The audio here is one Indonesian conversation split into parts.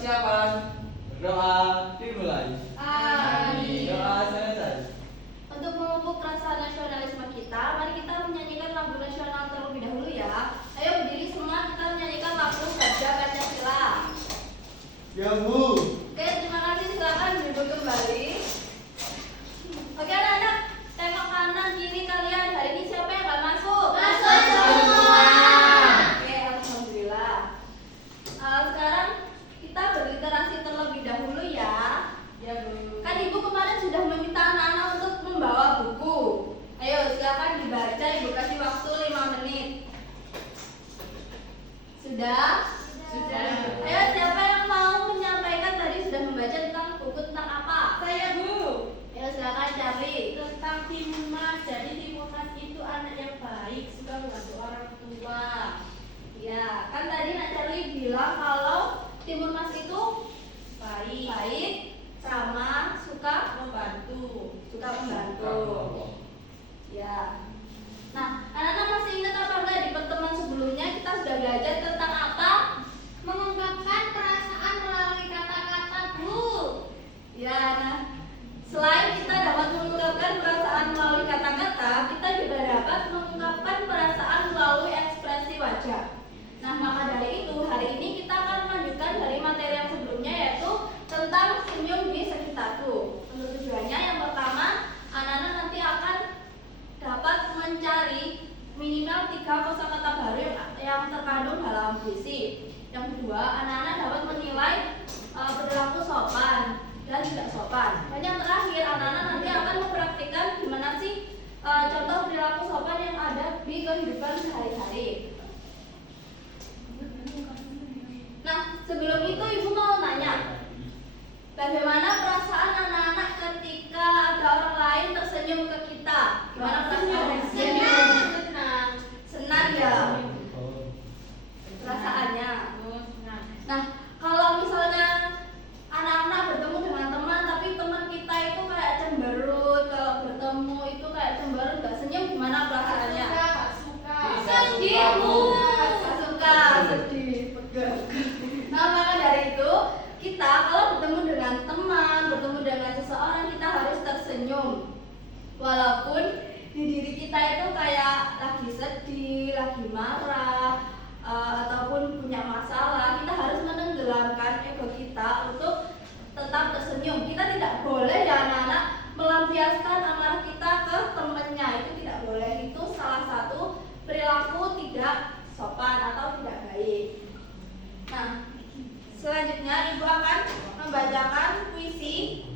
persiapan. Berdoa dimulai. Amin. Doa selesai. Untuk memupuk rasa nasionalisme kita, mari kita menyanyikan lagu nasional terlebih dahulu ya. Ayo berdiri semua, kita menyanyikan lagu Gajah Pancasila. Ya Bu. Oke, terima kasih. Silakan duduk kembali. Oke anak-anak, tengok kanan kiri kalian. Hari ini siapa yang gak masuk? Masuk semua. Oke, alhamdulillah. Sekarang kita berliterasi terlebih dahulu ya. Ya Bu. Kan ibu kemarin sudah meminta anak-anak untuk membawa buku. Ayo silakan dibaca, ibu kasih waktu 5 menit. Sudah? Sudah. Ayo siapa yang mau menyampaikan tadi sudah membaca tentang buku tentang apa? Saya Bu. Ayo silakan Charlie. Tentang Timumas. Jadi Timumas itu anak yang baik, suka membantu orang tua. Ya, kan tadi Nak Charlie bilang kalau Timur Mas itu baik sama suka Membantu. membantu. Ya. Nah, anak-anak masih ingat apa enggak di pertemuan sebelumnya kita sudah belajar tentang apa? Mengungkapkan perasaan melalui kata-kata Bu. Ya, nah selain kita dapat mengungkapkan perasaan melalui kata-kata, kita juga dapat mengungkapkan perasaan melalui ekspresi wajah. Nah, maka dari itu hari ini kita akan melanjutkan dari materi yang sebelumnya yaitu tentang senyum di sekitarku. Untuk tujuannya yang pertama, anak-anak nanti akan dapat mencari minimal 3 kosakata baru yang terkandung dalam puisi. Yang kedua, anak-anak dapat menilai perilaku sopan dan tidak sopan. Dan yang terakhir, anak-anak nanti akan mempraktikkan gimana sih contoh perilaku sopan yang ada di kehidupan sehari-hari. Nah, sebelum itu ibu mau nanya, bagaimana perasaan anak-anak ketika ada orang lain tersenyum ke kita? Gimana perasaannya? Senang. Senang ya perasaannya. Nah, kalau misalnya anak-anak bertemu dengan teman, tapi teman kita itu kayak cemberut, kalau bertemu itu kayak cemberut, gak senyum, gimana perasaannya? Gak suka. Sedih Bu. Gak suka, sedih, pegang. Nah, maka dari itu kita kalau bertemu dengan teman, bertemu dengan seseorang, kita harus tersenyum. Walaupun di diri kita itu kayak lagi sedih, lagi marah, ataupun punya masalah, kita harus menenggelamkan ego kita untuk tetap tersenyum. Kita tidak boleh ya anak-anak melampiaskan amarah kita ke temannya, itu tidak boleh. Itu salah satu perilaku tidak sopan atau tidak baik. Nah, selanjutnya ibu akan membacakan puisi.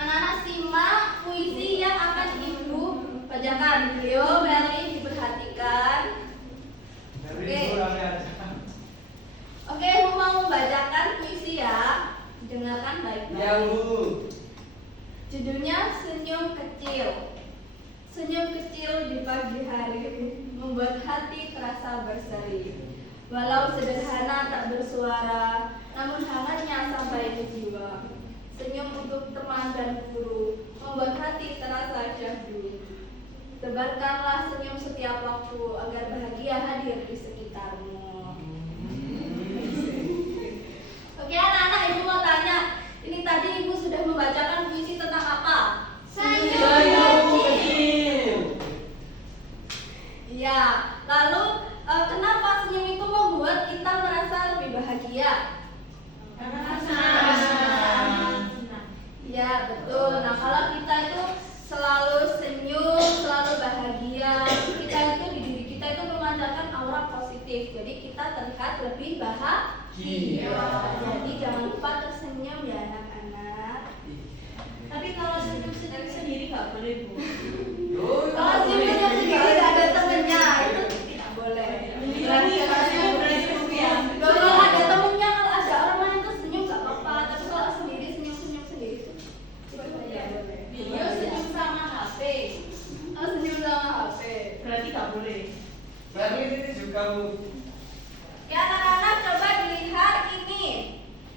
Anak-anak simak puisi yang akan ibu bacakan. Beliau Meli diperhatikan. Oke, ibu mau membacakan puisi ya. Dengarkan baik-baik. Ya Bu. Judulnya Senyum Kecil. Senyum kecil di pagi hari membuat hati terasa berseri. Walau sederhana tak bersuara, namun hangatnya sampai di jiwa. Senyum untuk teman dan guru membuat hati terasa syahdu. Tebarkanlah senyum setiap waktu agar bahagia hadir di sekitarmu. Oke anak-anak, ibu mau tanya, ini tadi ibu sudah membacakan puisi tentang apa? Senyum kecil. Iya, lalu kenapa senyum itu membuat kita merasa lebih bahagia? Karena senang. Iya, betul. Nah, kalau kita itu selalu senyum, selalu bahagia, kita itu di diri kita itu memancarkan aura positif. Jadi kita terlihat lebih bahagia. Jadi jangan lupa tersenyum ya anak-anak. Tapi kalau senyum sendiri nggak boleh Bu. Kalau senyum sendiri tidak ada temennya itu tidak boleh. Kalau ada temennya, kalau ada orang lain tuh senyum nggak apa-apa. Tapi kalau sendiri senyum sendiri itu tidak boleh. Video senyum sama HP. Oh, senyum sama HP. Berarti nggak boleh. Berarti ini juga Bu. Ya anak-anak coba dilihat ini.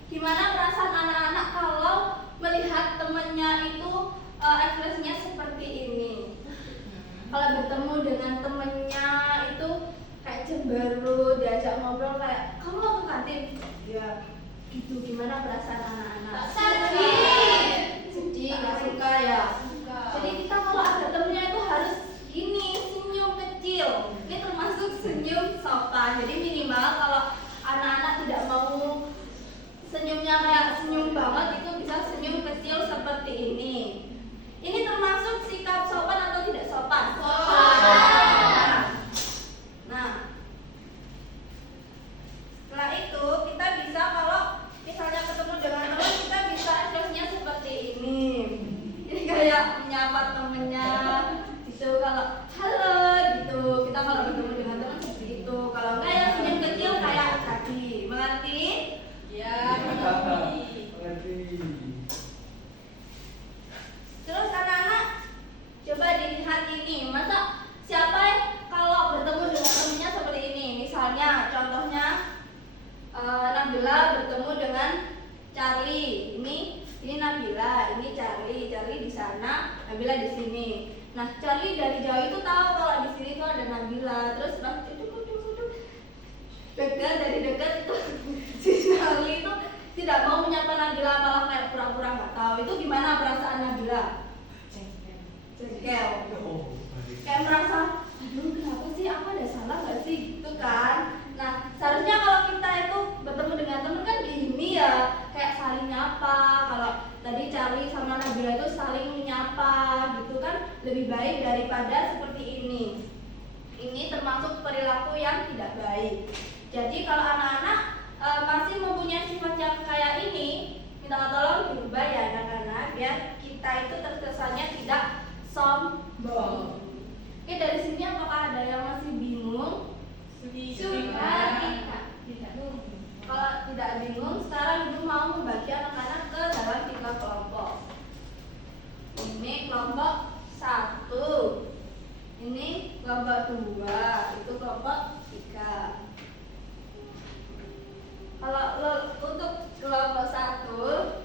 Gimana perasaan anak-anak kalau melihat temannya itu ekspresinya seperti ini. Kalau bertemu dengan temennya itu kayak cemberut, diajak ngobrol kayak kamu mau ke kantin? Ya. Gitu, gimana perasaan anak-anak? Sedih. Nggak suka ya. Suka. Jadi kita kalau ada temennya itu harus gini, senyum kecil. Ini termasuk senyum sopan. Jadi minimal kalau anak-anak tidak mau senyumnya kayak senyum banget, itu bisa senyum kecil seperti ini. Ini termasuk sikap sopan atau tidak sopan? Sopan. Nah, setelah itu kita bisa kalau misalnya ketemu dengan teman, kita bisa ekspresinya seperti ini. Ini kayak menyapa temennya gitu. Kalau halo gitu, kita kalau bertemu dengan teman seperti itu. Kalau enggak ya senyum kecil kayak tadi. Mengerti? Ya, mengerti. Mengerti. Terus anak-anak coba dilihat ini. Masa siapa kalau bertemu dengan temennya seperti ini? Misalnya contohnya Nabila bertemu dengan Charlie. Ini Nabila, ini Charlie. Charlie di sana, Nabila di sini. Nah, Charlie dari jauh itu tahu kalau di sini tuh ada Nabila. Terus pas dekat, dari dekat itu si Charlie itu tidak mau menyapa Nabila, malah kayak pura-pura nggak tahu. Itu gimana perasaan Nabila? Jengkel. Oh, baik. Kayak merasa, aduh kenapa sih, aku ada salah nggak sih, gitu kan? Nah, seharusnya kalau kita itu bertemu dengan teman kan gini ya, kayak saling nyapa. Kalau tadi Charlie sama Nabila itu saling menyapa, gitu kan, lebih baik daripada seperti ini. Ini termasuk perilaku yang tidak baik. Jadi kalau anak-anak masih mempunyai sifat yang kayak ini, minta tolong dirubah ya anak-anak, biar kita itu terkesannya tidak sombong. Oke, dari sini apakah ada yang masih bingung? Sudah. Tidak. Kalau tidak bingung, sekarang Ibu mau membagi anak-anak ke dalam 3 kelompok. Ini kelompok 1, ini kelompok 2, itu kelompok 3. Kalau untuk kelompok 1,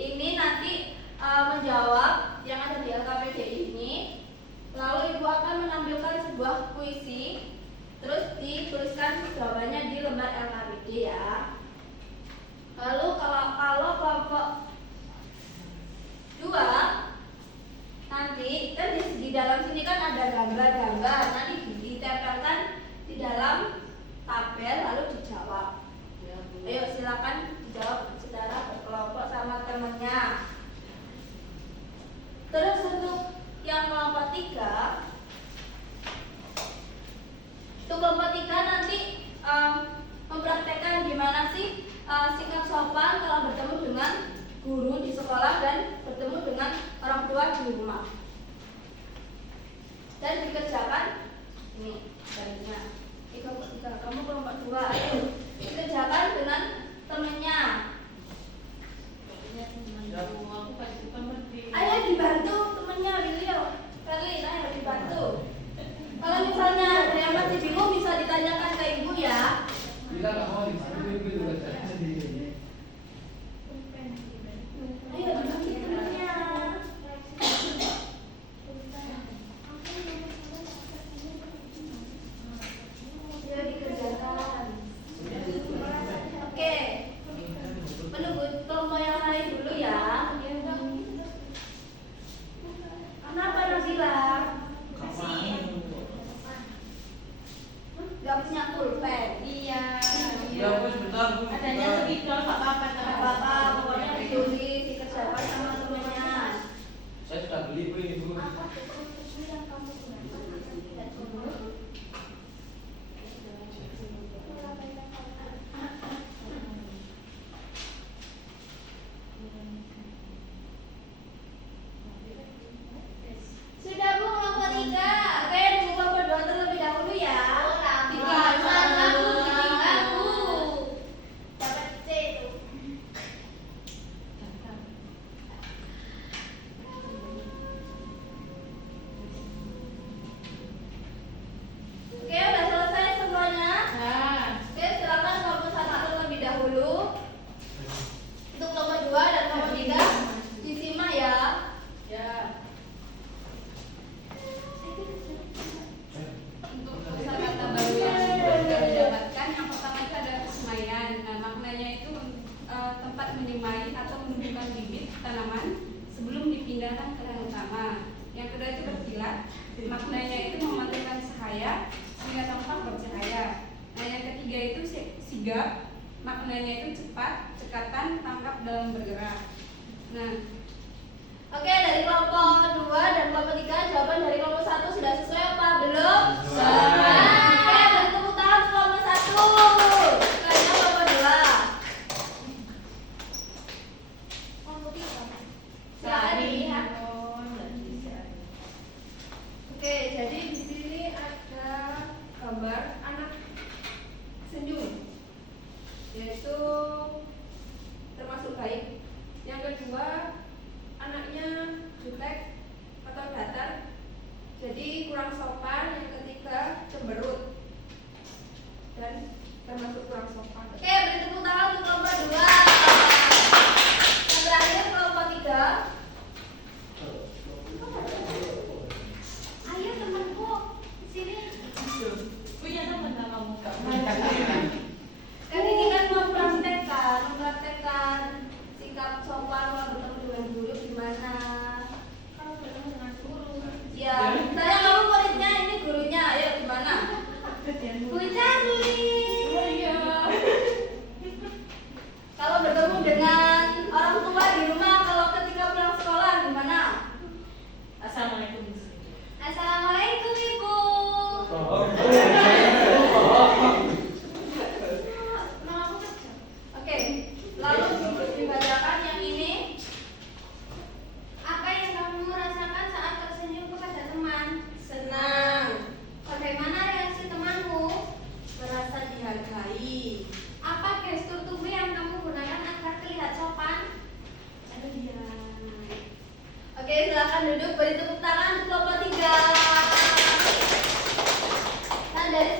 ini nanti menjawab yang ada di LKPD ini. Lalu Ibu akan menampilkan sebuah puisi, terus dituliskan jawabannya di lembar LKPD ya. Lalu kalau kelompok 2, nanti kan di dalam sini kan ada gambar-gambar, nanti ditempelkan di dalam tabel lalu dijawab. Ayo silakan dijawab secara berkelompok sama temannya. Terus untuk yang kelompok 3, itu kelompok 3 nanti mempraktekkan gimana sih sikap sopan kalau bertemu dengan guru di sekolah dan bertemu dengan orang tua di rumah. Dan dikerjakan ini barunya. Kelompok 3, kamu kelompok 2, ayo dikerjakan dengan temennya. Ayo dibantu temennya, Wilio, Ferlin, ayo dibantu. Kalau misalnya ada yang masih bingung bisa ditanyakan ke ibu ya. Bila nggak mau dibantu, ibu juga jalan sendiri. Ayo dibantu temennya. Ayo dikerjakan. menyemai atau menumbuhkan bibit tanaman sebelum dipindahkan ke lahan utama. Yang kedua itu berkilat, maknanya itu memantulkan cahaya sehingga tampak bercahaya. Nah, yang ketiga itu sigap, maknanya itu cepat, cekatan, tangkap dalam bergerak. Nah, Oke, dari kelompok 2 dan kelompok 3 jawaban dari kelompok 1 sudah sesuai apa? Belum? Sesuai. Oke, beri tepuk tangan untuk kelompok 1. Selanjutnya kelompok 2. Kelompok 3. Silakan dilihat. Oke, jadi di sini ada gambar anak senyum, yaitu termasuk baik. Yang kedua, anaknya jutek atau datar, jadi kurang sopan. Yang ketiga, cemberut dan termasuk kurang sopan. Oke, beri tepuk tangan untuk kelompok 2. Yang terakhir kelompok 3. Ayo temanku, sini. Punya teman kamu. Kan ini kan mempraktekkan sikap sopan kalau bertemu dengan guru gimana? Kalau bertemu dengan guru. Ya, saya kamu muridnya, ini gurunya. Ayo gimana? Bu Charlie. Oh iya. Kalau bertemu dengan orang tua di rumah, kalau ketika pulang sekolah gimana? Assalamualaikum. Assalamualaikum Ibu. Oke, lalu dibacakan yang ini. Apa yang kamu rasakan saat tersenyum kepada teman? Senang. Bagaimana reaksi temanmu? Merasa dihargai. Apa gestur tubuh yang kamu gunakan agar terlihat sopan? Iya. Oke, silakan duduk, beri tepuk tangan untuk kelompok 3. Nah, dari